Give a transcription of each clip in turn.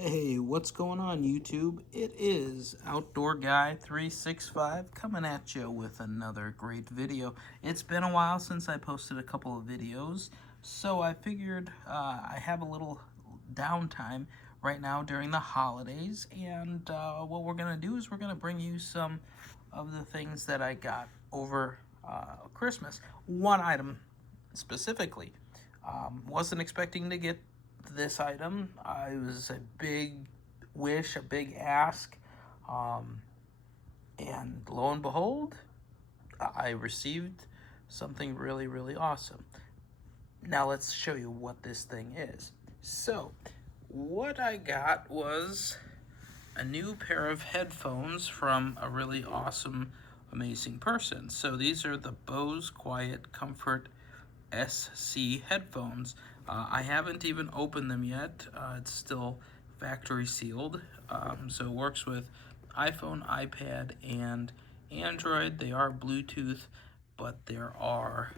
Hey, what's going on YouTube? It is Outdoor Guy 365 coming at you with another great video. It's been a while since I posted a couple of videos, so I figured I have a little downtime right now during the holidays, and what we're going to do is we're going to bring you some of the things that I got over Christmas. One item specifically. Wasn't expecting to get this item. It was a big wish, a big ask, and lo and behold, I received something really, really awesome. Now let's show you what this thing is. So, what I got was a new pair of headphones from a really awesome, amazing person. So these are the Bose QuietComfort SC headphones. I haven't even opened them yet. It's still factory sealed. So it works with iPhone, iPad, and Android. They are Bluetooth, but they are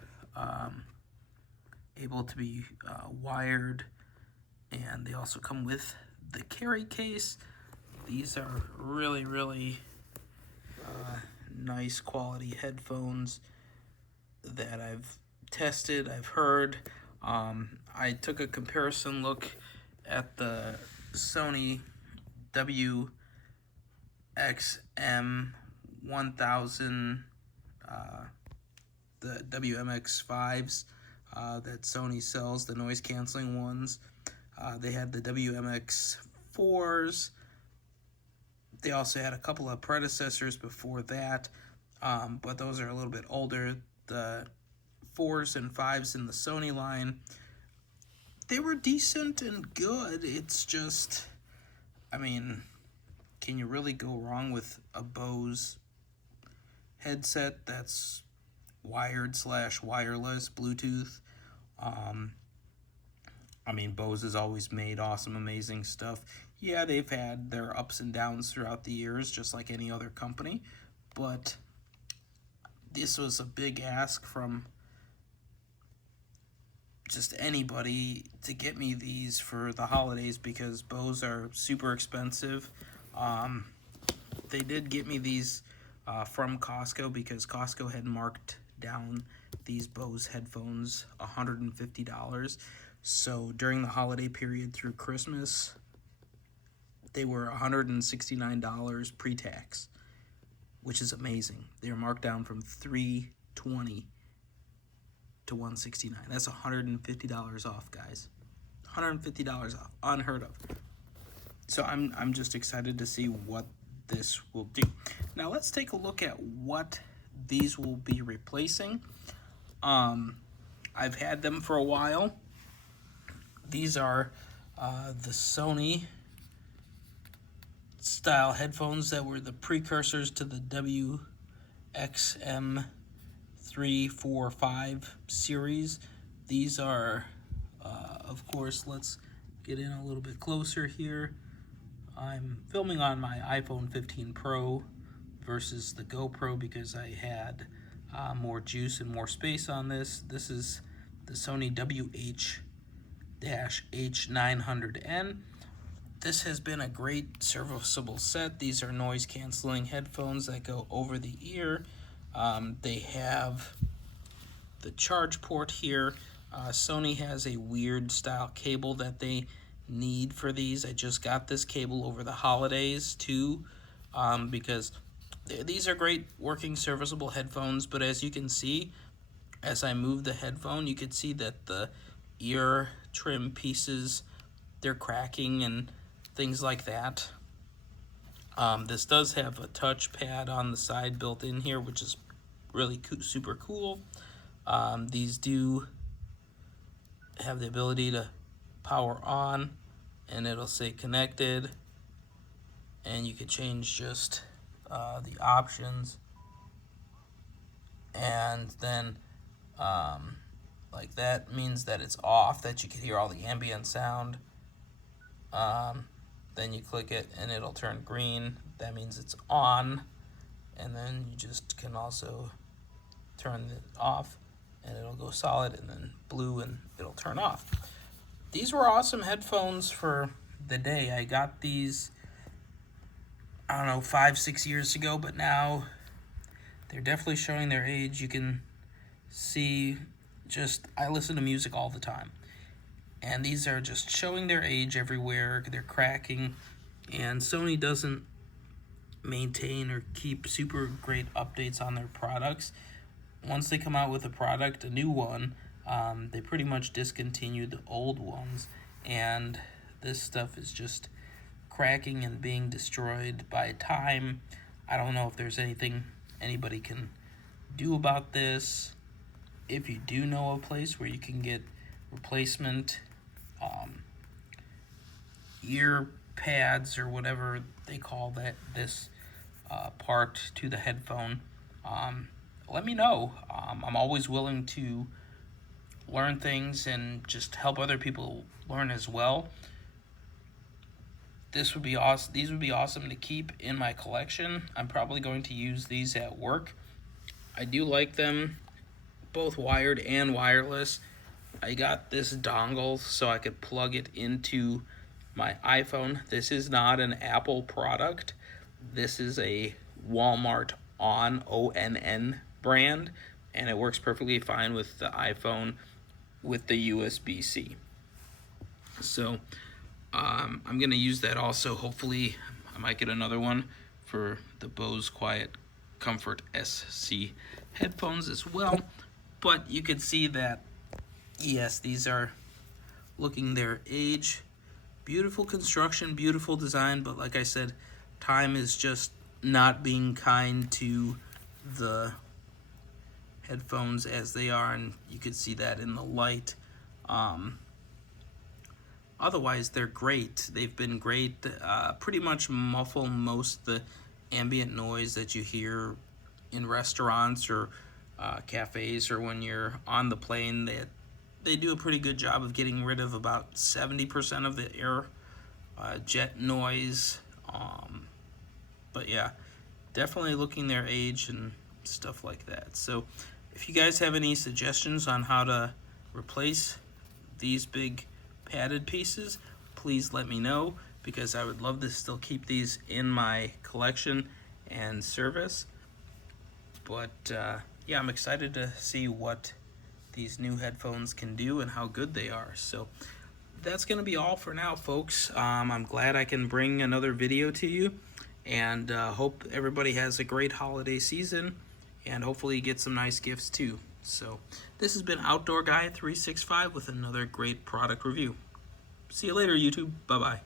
able to be wired, and they also come with the carry case. These are really, really nice quality headphones that I've tested, I've heard. I took a comparison look at the Sony WH-H900N, the WMX5s that Sony sells, the noise canceling ones. They had the WMX4s. They also had a couple of predecessors before that, but those are a little bit older. The 4s and 5s in the Sony line, they were decent and good. It's just, I mean, can you really go wrong with a Bose headset that's wired / wireless Bluetooth? I mean, Bose has always made awesome, amazing stuff. Yeah, they've had their ups and downs throughout the years, just like any other company, but this was a big ask from just anybody to get me these for the holidays because Bose are super expensive. They did get me these from Costco because Costco had marked down these Bose headphones $150. So during the holiday period through Christmas, they were $169 pre-tax, which is amazing. They were marked down from $320 to $169. That's $150 off, guys. $150 off, unheard of. So I'm just excited to see what this will do. Now let's take a look at what these will be replacing. I've had them for a while. These are the Sony style headphones that were the precursors to the WXM345 series. These are, of course, let's get in a little bit closer here. I'm filming on my iPhone 15 Pro versus the GoPro because I had more juice and more space on this. This is the Sony WH-H900N. This has been a great serviceable set. These are noise canceling headphones that go over the ear. They have the charge port here. Sony has a weird style cable that they need for these. I just got this cable over the holidays too, because these are great working serviceable headphones, but as you can see, as I move the headphone, you can see that the ear trim pieces, they're cracking and things like that. This does have a touch pad on the side built in here, which is really super cool. These do have the ability to power on, and it'll say connected, and you can change just the options, and then like that means that it's off, that you can hear all the ambient sound. Then you click it and it'll turn green. That means it's on. And then you just can also turn it off and it'll go solid, and then blue and it'll turn off. These were awesome headphones for the day. I got these, I don't know, 5-6 years ago, but now they're definitely showing their age. You can see, I listen to music all the time, and these are just showing their age everywhere. They're cracking, and Sony doesn't maintain or keep super great updates on their products. Once they come out with a product, a new one, they pretty much discontinue the old ones, and this stuff is just cracking and being destroyed by time. I don't know if there's anything anybody can do about this. If you do know a place where you can get replacement ear pads or whatever they call this part to the headphone, let me know. I'm always willing to learn things and just help other people learn as well. This would be awesome. These would be awesome to keep in my collection. I'm probably going to use these at work. I do like them, both wired and wireless. I got this dongle so I could plug it into my iPhone. This is not an Apple product. This is a Walmart ONN brand, and it works perfectly fine with the iPhone with the USB-C. So I'm going to use that also. Hopefully I might get another one for the Bose QuietComfort SC headphones as well. But you can see that, yes, these are looking their age. Beautiful construction, beautiful design, but like I said, time is just not being kind to the headphones as they are, and you could see that in the light. Otherwise, they're great. They've been great. Pretty much muffle most of the ambient noise that you hear in restaurants or cafes, or when you're on the plane. They do a pretty good job of getting rid of about 70% of the air jet noise. But yeah, definitely looking their age and stuff like that. So if you guys have any suggestions on how to replace these big padded pieces, please let me know, because I would love to still keep these in my collection and service. But yeah, I'm excited to see what these new headphones can do and how good they are. So that's going to be all for now, folks. I'm glad I can bring another video to you, and hope everybody has a great holiday season, and hopefully get some nice gifts too. So this has been Outdoor Guy 365 with another great product review. See you later, YouTube. Bye-bye.